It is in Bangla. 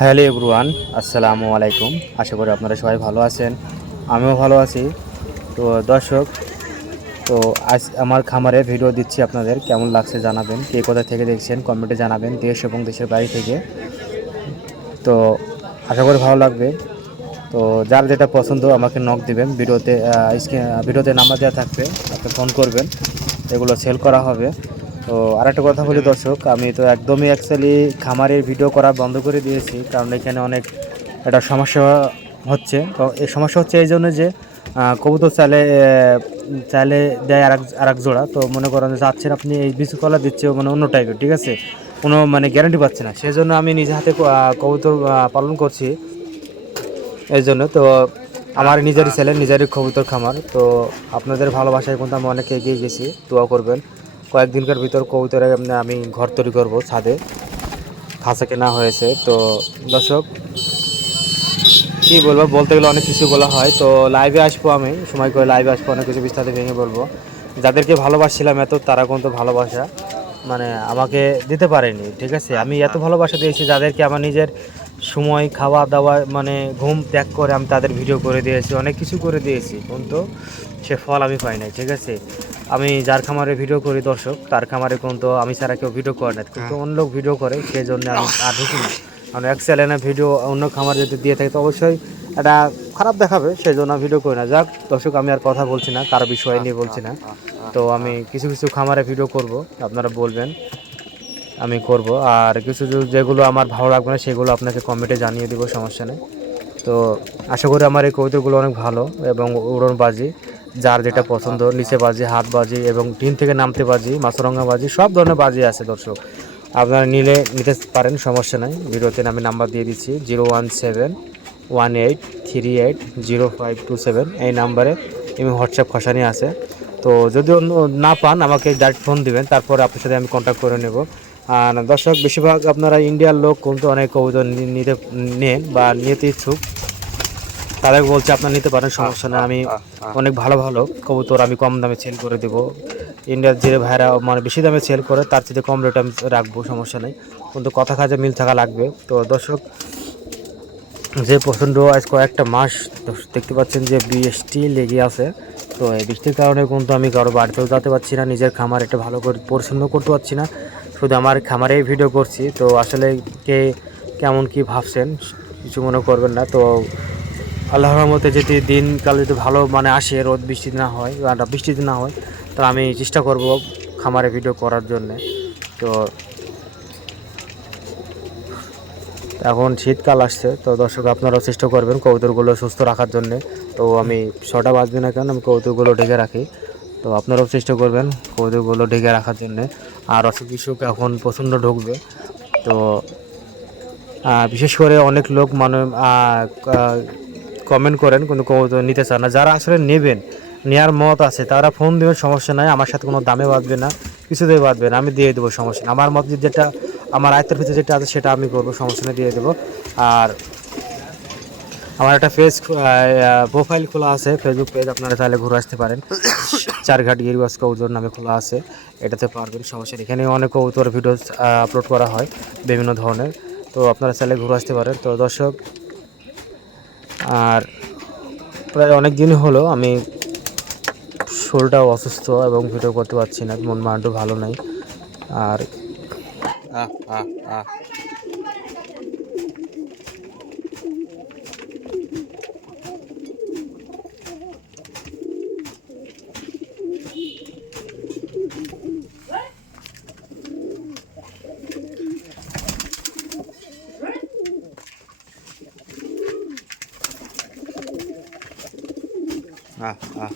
হ্যালো এভরিওয়ান, আসসালামু আলাইকুম। আশা করি আপনারা সবাই ভালো আছেন, আমিও ভালো আছি। তো দর্শক, তো আজ আমার খামারে ভিডিও দিচ্ছি আপনাদের, কেমন লাগছে জানাবেন, কে কোথা থেকে দেখছেন কমেন্টে জানাবেন, দেশ এবং দেশের বাইরে থেকে। তো আশা করি ভালো লাগবে। তো যার যেটা পছন্দ, আমাকে নক দিবেন ভিডিওতে ভিডিওতে নাম্বার দেওয়া থাকবে, আপনি ফোন করবেন, এগুলো সেল করা হবে। তো আর একটা কথা বলি দর্শক আমি তো একদমই অ্যাকচুয়ালি খামারের ভিডিও করা বন্ধ করে দিয়েছি কারণ এখানে অনেক একটা সমস্যা হচ্ছে। তো এই সমস্যা হচ্ছে এই জন্য যে কবুতর চাইলে আহ, চাইলে দেয় আর এক আর জোড়া। তো মনে করেন যে যাচ্ছেন আপনি এই বিচু কলা দিচ্ছে মানে অন্য টাইপের ঠিক আছে? কোনো মানে গ্যারান্টি পাচ্ছে না। সেই জন্য আমি নিজে হাতে কবুতর পালন করছি এই জন্য। তো আমার নিজেরই ছেলে নিজেরই কবুতর খামার। তো আপনাদের ভালোবাসায় কিন্তু আমি অনেক এগিয়ে গেছি দোয়া করবেন। কয়েকদিনকার ভিতর কবুতরে আমি ঘর তৈরি করব ছাদে। খাঁচা কেনা হয়েছে, তো দর্শক, কী বলব, বলতে গেলে অনেক কিছু বলা হয়। তো লাইভে আসব আমি, সময় করে লাইভে আসব, অনেক কিছু বিস্তারিত ভেঙে বলব। যাদেরকে ভালোবাসছিলাম এত, তারা কিন্তু ভালোবাসা মানে আমাকে দিতে পারেনি, ঠিক আছে? আমি এত ভালোবাসা দিয়েছি যাদেরকে আমার নিজের সময় খাওয়া দাওয়া মানে ঘুম ত্যাগ করে আমি তাদের ভিডিও করে দিয়েছি অনেক কিছু করে দিয়েছি কিন্তু সে ফল আমি পাই নাই ঠিক আছে? আমি যার খামারে ভিডিও করি দর্শক তার খামারে কিন্তু আমি ছাড়া কেউ ভিডিও করে না কিন্তু অন্য লোক ভিডিও করে সেই জন্য আমি আর ঢুকি না। কারণ এক চ্যানেলে ভিডিও অন্য খামার যদি দিয়ে থাকে তো অবশ্যই এটা খারাপ দেখাবে সেই জন্য ভিডিও করি না। যাক দর্শক আমি আর কথা বলছি না কারও বিষয় নিয়ে বলছি না। তো আমি কিছু কিছু খামারে ভিডিও করব আপনারা বলবেন। আমি করব। আর কিছু যেগুলো আমার ভালো লাগবে না, সেগুলো আপনাকে কমেন্টে জানিয়ে দেবো, সমস্যা নেই। তো আশা করি আমার এই কবিতাগুলো অনেক ভালো এবং উড়ন বাজি যার যেটা পছন্দ নিচে বাজি হাত বাজি এবং টিন থেকে নামতে বাজি মাছরঙ্গা বাজি সব ধরনের বাজি আছে, দর্শক। আপনারা নিলে নিতে পারেন, সমস্যা নাই। ভিডিওতে আমি নাম্বার দিয়ে দিচ্ছি, zero one seven one eight three eight zero five two seven. এই নাম্বারে এবং হোয়াটসঅ্যাপ খসানি আছে। তো যদি না পান, আমাকে ডাইরেক্ট ফোন দিবেন, তারপরে আপনার সাথে আমি কন্ট্যাক্ট করে নেব। আর দর্শক, বেশিরভাগ আপনারা ইন্ডিয়ার লোক কিন্তু অনেক কবুতর নিতে, নেন বা নিতে ইচ্ছুক। তাদেরকে বলছে, আপনারা নিতে পারেন, সমস্যা না আমি অনেক ভালো ভালো কবুতর আমি কম দামে সেল করে দেবো। ইন্ডিয়ার যে ভাইরা মানে বেশি দামে সেল করে, তার চেয়ে কম রেট আমি রাখব, সমস্যা নেই। কিন্তু কথা কাজে মিল থাকা লাগবে। তো দর্শক, যে প্রচণ্ড আজ কয়েকটা মাস দেখতে পাচ্ছেন যে বৃষ্টি লেগে আছে। তো এই বৃষ্টির কারণে কিন্তু আমি কারও বাড়িতেও যেতে পারছি না, নিজের খামার এটা ভালো করে পরিচ্ছন্ন করতে পারছি না। শুধু আমার খামারেই ভিডিও করছি, তো আসলে কে কেমন কি ভাবছেন কিছু মনে করবেন না, তো আল্লাহর রহমতে যদি দিনকাল যদি ভালো মানে আসে, রোদ বৃষ্টি না হয় বা বৃষ্টি না হয়, তো আমি চেষ্টা করব খামারে ভিডিও করার জন্যে, তো এখন শীতকাল আসছে, তো দর্শক আপনারাও চেষ্টা করবেন কবুতরগুলো সুস্থ রাখার জন্য, তো আমি ছটা বাজবে না কেন, আমি কবুতরগুলো ঢেকে রাখি তো আপনারাও চেষ্টা করবেন কবুতরগুলো ঢেকে রাখার জন্য। আর অসুখ বিসুখ এখন প্রচণ্ড ঢুকবে। তো বিশেষ করে অনেক লোক মানে কমেন্ট করেন কিন্তু কবুতর নিতে চান না। যারা আসলে নেবেন নেওয়ার মত আছে, তারা ফোন দেবেন, সমস্যা নাই, আমার সাথে কোনো দামে বাঁধবে না, কিছুতেই বাঁধবে না, আমি দিয়ে দেবো, সমস্যা আমার মত যেটা, আমার আয়ত্তের ভিতরে যেটা আছে, সেটা আমি করব, সমস্যা নেই, দিয়ে দেবো। আর আমার একটা ফেস প্রোফাইল খোলা আছে ফেসবুক পেজ আপনারা তাহলে ঘুরে আসতে পারেন। চারঘাট গিরিবাস কৌজোর নামে খোলা আছে। এটাতে পারবেন সমস্যা। এখানে অনেক কৌতর ভিডিও আপলোড করা হয় বিভিন্ন ধরনের। তো আপনারা চাইলে ঘুরে আসতে পারেন। তো দর্শক, আর প্রায় অনেক দিন হলো আমি শরীরটাও অসুস্থ এবং ভিডিও করতে পারছি না। মন মানটা ভালো নাই। আর আহ আহ আহ। আহ আহ